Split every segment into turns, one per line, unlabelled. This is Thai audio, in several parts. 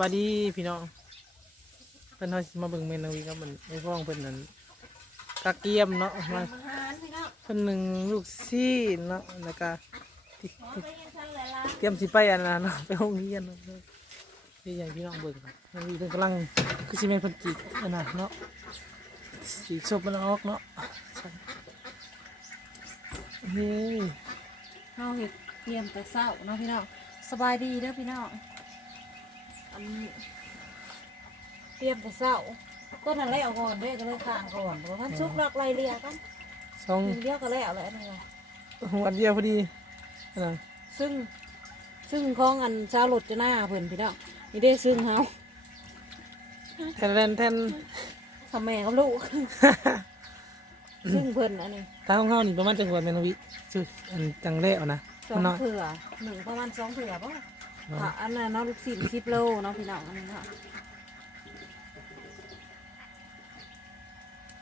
บายดีพี่น้องเพิ่นเฮาสิมาเบิ่งเมนูอีกครับมันไอ้พ้องเพิ่นนั่นกะเกียมเนาะมา
อาหารพี่น้อง
เพิ่นหนึ่งลูกซีนเนาะแล้วก็ที่
เอาไปยังสั่งหลายร้าน
เตรียมสิไปอันนั้นเนาะไปโรงเรียนเนาะนี่ใหญ่พี่น้องเบิ่งครับมันมีเพิ่นกำลังคือสิแม่นเพิ่นจีกอันน่ะเนาะจีกศพมันออกเนาะเฮ้ย
เฮาเฮ็ดเตรียมแต่เช้าเนาะพี่น้องสบายดีเด้อพี่น้อง อันนี้เตรียมแต่เช้าก็นั่นแหละเอาก่อนเด้อก็เลยข้างก่อนเพราะมันสุกหลอกไรเรียกัน
สอง
หนึ่งเดียวก็แล้วแหละนี่ว่ะ
หัวเดียวพอดีอันนั้น
ซึ่งซึ่งของอันชาวรถจะหน้าเพิ่นพี่น้องนี่ได้ซึ่งเฮา
แทนแทนแทน
ทำแม่กับลูก ซึ่งเพิ่นอันนี้
ทางของเฮานี่ประมาณจังหวัดแม่นวิสุดอันจังแรกเอานะ
สอง
มันน้อย
เถื่อหนึ่งประมาณสองเถื่อป่ะ ค่ะอันนั้นเนาะลูกศิษย์สิบโลเนาะพี่น้องอันนี้เนาะ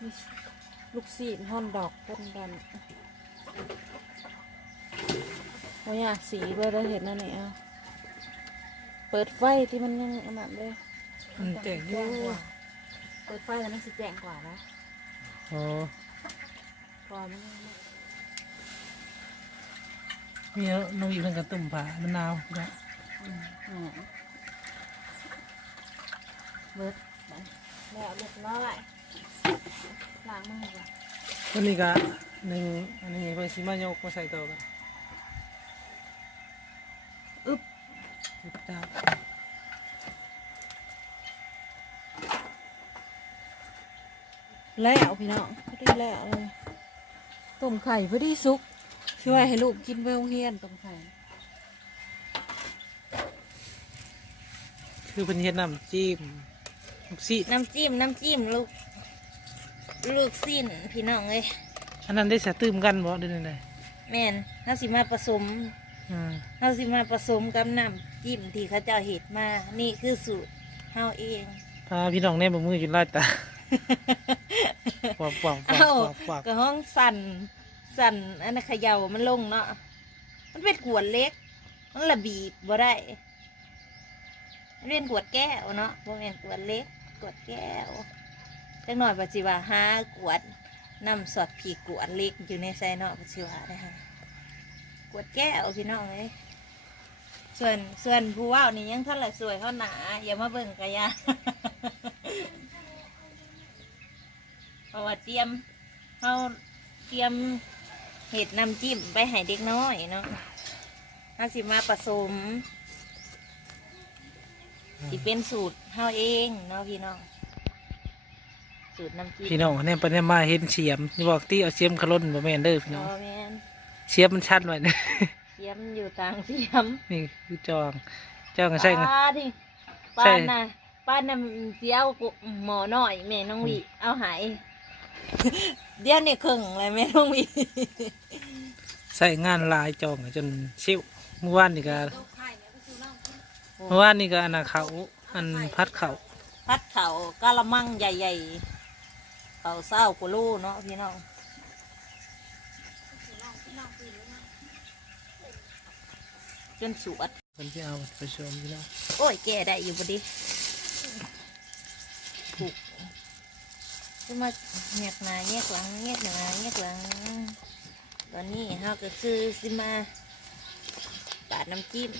มีลูกศิษย์ห่อนดอกต้นกันโอ้ยอะสีเบอร์ได้เห็นนั่นนี่เอาเปิดไฟที่มันยังอันนั้นเลย
มันแจกอยู่
กว่าเปิดไฟแล้วมันสิแจ้งกว่านะ
อ๋อ
กว่ามันยัง
มีแล้วน้องวิเพิ่นก็ต้มผ่ามะนาวนะ
อืมอืม เบิดไปแล้วเรียบร้อยล้างมือก่อน
วันนี้ก็หนึ่งอันนี้เพิ่นสิมายกมาใส่ต่อกัน
อึ๊บ
อึ๊บจ้า
แล้วพี่น้องพอดีแล้วเลยต้มไข่พอดีสุกช่วยให้ลูกกินไปโรงเรียนต้มไข่
คือเพิ่นเฮ็ดน้ำจิ้มลูกซีด
น้ำจิ้มน้ำจิ้มลูกลูกสิ้นพี่น้องเลย
อันนั้นได้สะตื้มกันบ่เด้นี่ได้
แม่นเขาสิมาผสม
อ่า
เขาสิมาผสมกับน้ำจิ้มที่เขาเจ้าเห็ดมา นี่คือสูตรเฮาเอง
พาพี่น้องแน่บ่มืออยู่ลายตาปอบปอบปอบ
เอ้า
ปอบปอบ
ก็ห้องสั่นสั่นอันนั้นเขย่ามันลงเนาะมันเป็นขวดเล็ก มันระบีบบ่ได้ มันเป็นขวดแก้วเนาะบ่แม่นขวดเล็กขวดแก้วจังหน่อยปัจจิวาห้ากวดน้ำสอดผีกวดเล็กอยู่ในไซเนาะปัจจิวาได้ค่ะกวดแก้วพี่น้องเลยส่วนส่วนผู้ว่านี่ยังเท่าไหร่สวยเท่าหนาอย่ามาเบิ่งกะยาเพราะว่าเตรียมเขาเตรียมเห็ดน้ำจิ้มไปให้เด็กน้อยเนาะเขาสิมาผสม ที่เป็นสูตรเฮาเองเนาะพี่น้อง สูตรน้ำจิ้ม
พี่น้องเนี่ยเพิ่นได้มาเห็นเสียมนี่บอกที่เอาเสียมขลุ่นบ่แม่นเด้อพี่น้อง
พ่อแม่น
เสียมมันชัดไว้นะ
เสียมอยู่ต่างเสียม
นี่คือจองจองก็ใช่ไง
ป้าดิ
ใช่
ป้าน่ะป้าน่ะเสียวหมอน้อยแม่น้องวิเอาหาย เดี๋ยวนี่ครึ่งเลยแม่น้องวิ
ใส่งานหลายจองจนซิ่วเมื่อวานนี่ก็ เมื่อวานนี่ก็อันน่ะเขาอันพัดเขา
พัดเขากะละมังใหญ่ๆเขาเศร้ากว่าโลเนาะพี่น้องจนสวด
เพิ่นสิเอาไปชมพี่น้อง
โอ้ยแก่ได้อยู่พอดีถูกจะมาเงียกหนาเงียกหลังเงียกหนาเงียกหลัง ตอนนี้เฮาก็คือสิมาปาดน้ำจิ้ม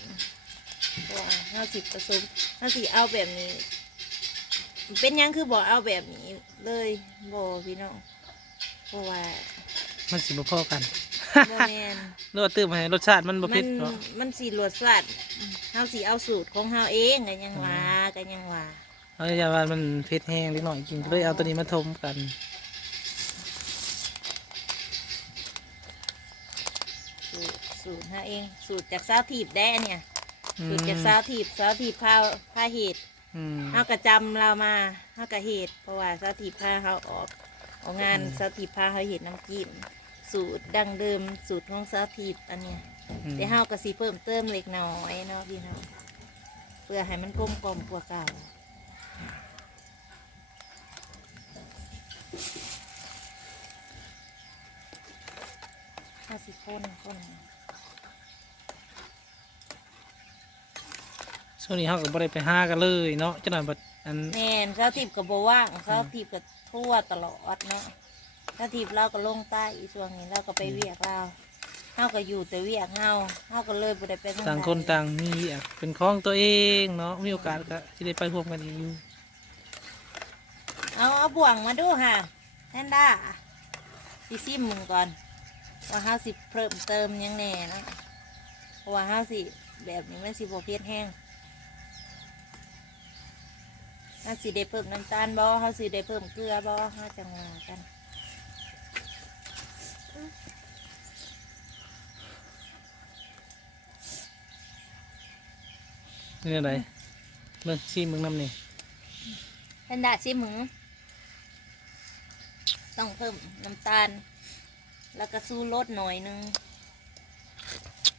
เพราะว่าเฮาสิผสมเฮาสิเอาแบบนี้ เป็นหยังคือบอกเอาแบบนี้เลยบอพี่น้องเพราะว่า
มันสิบ่พอกัน
โมแมน
รสตื้มให้รสชาติมันบ่
มั
เผ็ด
น
เนาะ
มันสีรสสัตว์เฮาสิเอาสูตรของเฮาเองกันยังว่ากันยังว่า
เอาอย่าว่ามันเผ็ดแห้งนิดหน่อยกินก็เลยเอาตัวนี้มาทมกัน
สูตรสูตรเฮาเองสูตรจากสาวถีบได้เนี่ย
อื
สู
ม
ตรจากสาวถีบสาวถีบพาพาเห็ด
อืม
เฮากระจำเรามาเฮากระเห็ดเพราะว่าสาวถีบพาเฮาออกออกงานสาวถีบพาเฮาเห็ดน้ำจิ้มสูตรดั้งเดิมสูตรของสาวถีบอันเนี้ย
อืม
เดี๋ยวเฮาก็สิเพิ่มเติมเล็กน้อยเนาะพี่น้องเพื่อให้มันกลมกล่อมกว่าเก่าห้าสิบคนคน
ช่วงนี้เขาก็บ่ได้ไปหากันเลยเนาะจังหน่อยบัดอัน
แม่นเขาทิพย์กับโบว่างเขาทิพย์กับทั่วตลอดเนาะเขาทิพย์เราก็ลงใต้อีช่วงนี้เราก็ไปเวียกเราเฮาก็อยู่แต่เวียกเฮาเฮาก็เลยบ่ได้ไปท
ต่างคนต่างมีอะเป็นของตัวเองเนาะมีโอกาสก็สิได้ไปร่วมกันอีกอยู่
เอาเอาบ่วงมาดูค่ะแพนด้าสิซิมมึงก่อนว่าเฮาสิเพิ่มเติมหยังแน่เนาะเพราะว่าเฮาสิแบบนี้มันสิบ่เผ็ดแห้ง เฮาสิได้เพิ่มน้ำตาลบ่เฮาสิได้เพิ่มเกลือบ่เฮาจังว่ากัน
นี่อะไรเบิ่งซีมึงน้ำนี่
แพนด้าชิมมึงต้องเพิ่มน้ำตาล แล้วก็สู้รสหน่อยนึง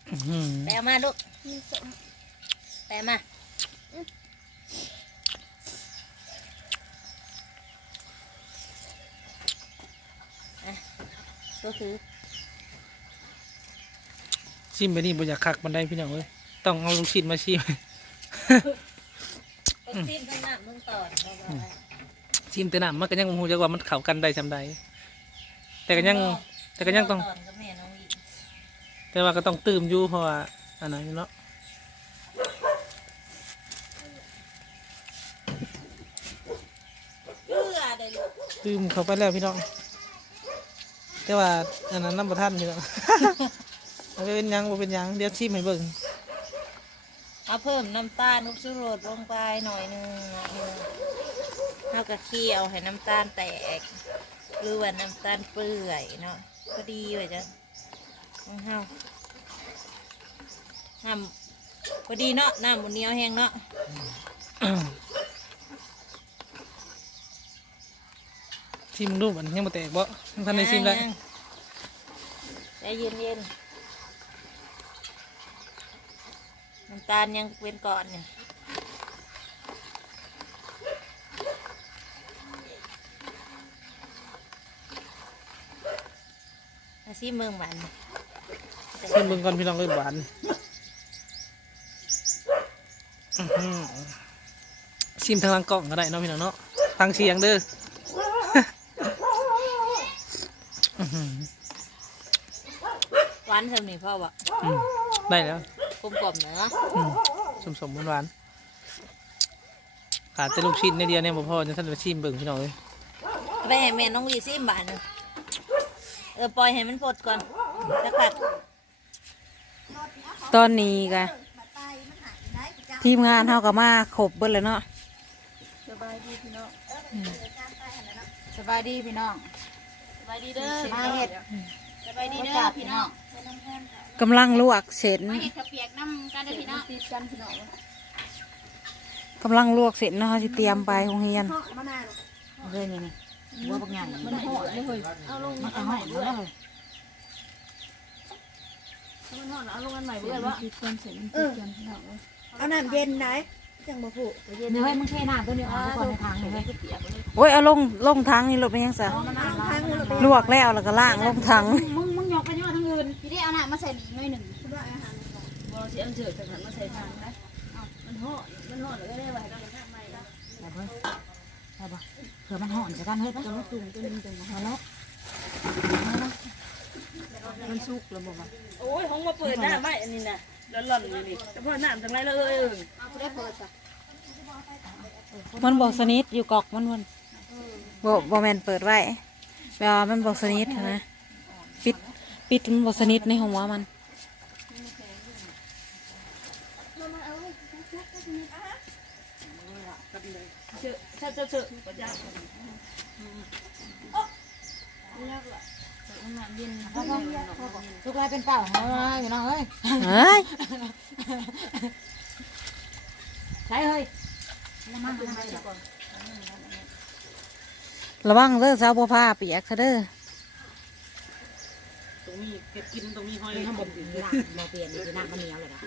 อื้อหือ
แปลมาลูกแปลมา ก็คือ
ชิมไปนี่บ่อยากคักบันไดพี่น้องเอ้ยต้องเอาลูกชิ้นมาชิม
ต้องจิ้มทั้งน้ำทั้งตอนเอาไว้
ชิมแต่น้ำมันก็ยังบ่ฮู้จักว่ามันเข้ากันได้ซำใดแต่ก็ยัง แต่ก็ยังต้อง
ตอนกับแม่น้องวิ
แต่ว่าก็ต้องตื่มอยู่เพราะว่าอันนั้นอยู่เนาะ
เกลือได้ลูก
ตื่มเข้าไปแล้วพี่น้อง แต่ว่าอันนั้นน้ำประทันพี่น้องมันเป็นหยังบ่เป็นหยังเดี๋ยวชิมให้เบิ่ง
เอาเพิ่มน้ำตาลนุบสุรสลงไปหน่อยนึงนะเออเอากระเคี่ยวให้น้ำตาลแตก หรือว่าน้ำตาลเปื่อยเนาะพอดีไว้จ้ะของเฮาน้ำพอดีเนาะน้ำบนเหนียวแห้งเนาะ
ชิมดูมันยังบ่แตกบ่ยังทันได้ชิมได้
ยังใจเย็นเย็นๆน้ำตาลยังเป็นก่อนเนี่ยอาซีเมืองหวาน
ชิมเบิ่งก่อนพี่น้องเลยหวานอื้อหือชิมทางหลังกล่องก็ได้เนาะพี่น้องเนาะฟังเสียงเด้ออื้อหือ
หวานเท่านี้พ่อวะ
อืมได้แล้ว
กลมกล่อมเนื้อะ
อืมสมสมหวานหวานขาดแต่ลูกชิ้นในเดียวเนี่ยบ่พอจะท่านจะชิมเบิ่งพี่น้องเลย
ไปให้แม่น้องวีซิมบานหนึ่งเออปล่อยให้มันพดก่อนสักพัก
ตอนนี้กะทีมงานเฮาก็มาครบเบิดเลยเนาะสบายดีพี่น้องสบายดีพี่น้อง
สบายดีเด้อ
มาเฮ็ด
สบายดีเด้อพี่น้อง
กำลังลวกเส้น
เฮ็ดข้าวเปียกน้ำกันเด้อพี่น้อง
กำลังลวกเส้นเนาะเฮาสิเตรียมไปโรงเรียนเลยนี่นี่หัวบักใหญ่มันหอดเลยเฮ้ยเอาลงมันก็หอดเลย
เอาน้ำเย็นไหนจังบ่ผูก
เดี๋ยวให้มึงเทน้ำตัวนี้ออกก่อนในทางเลยโอ้ยเอาลงลงทางนี่รถไปยังซะ
ทางมือเราไป
ลวกแล้วแล้วก็ล่างลงถัง
มึงมึงยกไปยอดทั้ง หนพี่ได้เอาน้ำมาใส่หนีหน่อยหนึ่งคุณว่าอาหารบ่สิเอาเจือจากนั้นมาใส่ทางนะเอามันห่อมันห่อแล้วก็ได้ไว้ได้น้ำใหม่ละ
ได้เปล่าเผื่อมันห่อนจะกันเฮ้ย
จะมาตุ่มตัวนึงจัง
มาแล้ว
มันสุกแล้วบ่ว่า
โอ้ยห้องมาเปิดหน้าไม่อันนี้นะร้อนๆอยู่นี่เฉพาะน้ำจังไรเลยเออ
เอาได้เปิดซะ
มันบอกสนิทอยู่กอกมันมันบอกบอกแมนเปิดไว้แปลว่ามันบอกสนิทนะปิด ปิดมันบสนิทในหัวมัน
ชื่อเชื่อเชื่อเชื่อประจ
ลูกลายเป็นเป่าเฮ้ยอยู่น้องเฮ้ยเฮ้ยใช่เฮ้ยระวังเด้อสาวบัวผ้าเปียกเด้อ
รงนี้เก็บกินตรงนี้ห้อย
ข้างบนบ่เปลี่ยนคือน้ำมันเหนียวเลยนะ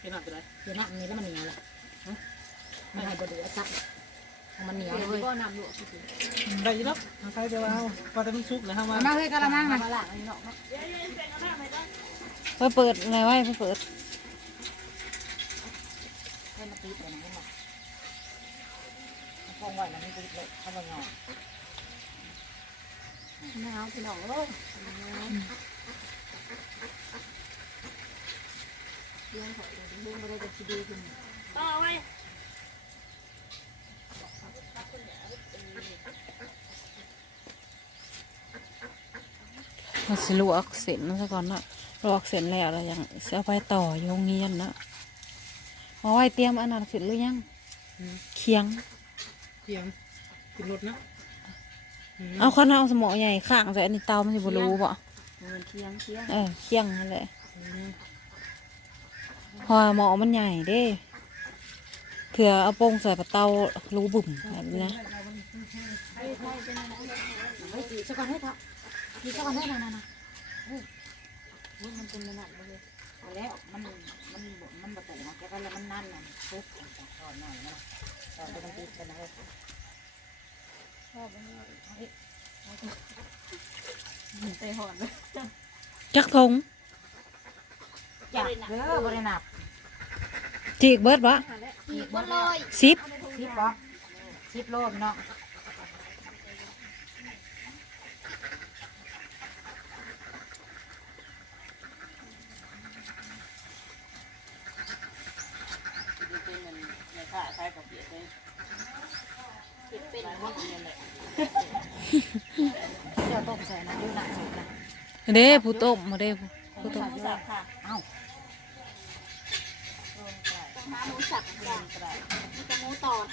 เป็นหนักไปไหน
คือน้ำนี้แล้วมันเหนียวเลยมันให้บไดเดือซักมันเหนียวเลย
ก็น้ำลวก
ได้อยินแล้วใครจะเอาพอจะมันซุกเลยฮะมา
มาเฮ้ยกะละมังนะ
มาล้างอันนี้เนาะเนาะ
เพื่อเปิดอะไรไว้เพื่อเปิด
ให้มันติดเลยนะให้มันมันคงไว้แล้วมันติดเลยเข้าไปงอ
หนาวพี่น้องเอ้ยเลี้ยงเขาเลี้ยงม่ได้จะคิดดีขึ้น
ต่อไว้
เราสิลวกเส้นซะก่อนนะลวกเส้นแล้วเรายังเสียไปต่อโยงเงียนนะเอาไว้เตรียมอันนั้นเสร็จหรือยังเคียง
เตรียมขึ้นรถนะ
เอาข้าวหน้าเอาสมอใหญ่ข้างใส่อันนี้เตามันสิบ่รู้บ่
เงินเที่ยงเที่ยง
เออเคียงนั่นแหละ
อืม
เพอหมอมันใหญ่เด้เถื่อเอาโป่งใส่ปะเตารู้บุ่มแบบนี้นะ
ไม่ตีสักคนให้เถอะตีสักคนให้นะนะนะมันเป็นระดับเลย
เอาแล้วมันมันมันประตูนะแกก็แล้วมันนั่นน่ะปุ๊บตอนหน่อยนะตอนไปต้องติดกันนะ เว้ย
ไปหอน
จักทง
อยากเด้อบริณับ
จีกเบิดบ่
อีกวันลอย
สิบ
สิบบ่สิบโลพี่น้อง
เป็นเงินในค่าใช้กับเบียดเลย
เป็นมดเงินเลยเดี๋ยวต้มใส่นะดูหนักสุดนะ
เด้ผู้ต้มมาเด้ผู้ผู้ต้ม
ผู้สับค่ะเอ้า
หาหมูสับจ้ะมันจะหมูตอด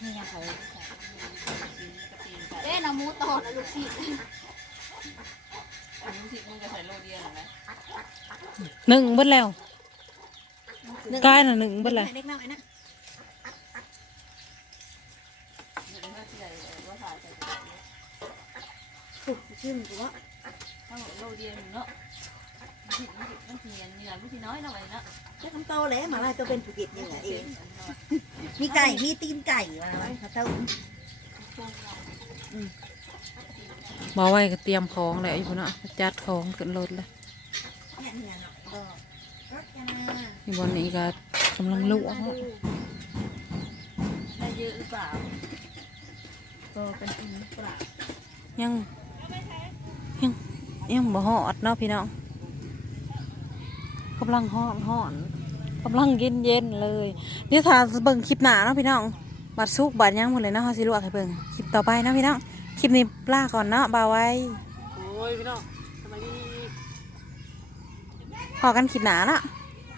นี่ยังเขา
เด้นะหมูตอดนะลูกศิษย์
อันนี้ที่มึงจะใส่โลเดียวนะ
หนึ่งเบิดแล้วกายน่ะหนึ่งเบิดแล้ว
เล็กน้อยนะ
นี่เป็นว่าที่ใหญ่ว่าถ่ายใส่
ชื่อมันว่า
ทั้งโลเดียวเนาะมันผิดมันผิดมันเพียนนี่แหละลูกที่น้อยเนาะไอ้เนาะ
แค่คำโตแล้วมาว่าตัวเป็นภูเก็ตนี่แหละเอง มีไก่ มีตีนไก่มาไว้เขาเต้า
บ่ไว้ก็เตรียมของแล้วอยู่พุ่นนาะจัดของขึ้นรถแล้ว
เนี่ยเนี่ยเนาะก็รถยานา
นี่บนนี้ก็กำลังลวกเนาะ
ได้เยอะหรือเปล่าก็เป็นอินเปล่า
ยัง ยังยังบ่หอดเนาะพี่น้องกำลังหอดหอนกำลังเย็นเย็นเลยเดี๋ยวถ้าเบิ่งคลิปหนาเนาะพี่น้องบัดซุกบัดยังหมดเลยเนาะเฮาสิลวกให้เบิ่งคลิปต่อไปเนาะพี่น้องคลิปนี้ลาก่อนเนาะบ่าวไว้
โอ้ยพี่น้องสบายดี
พอกันคลิปหนาเนาะ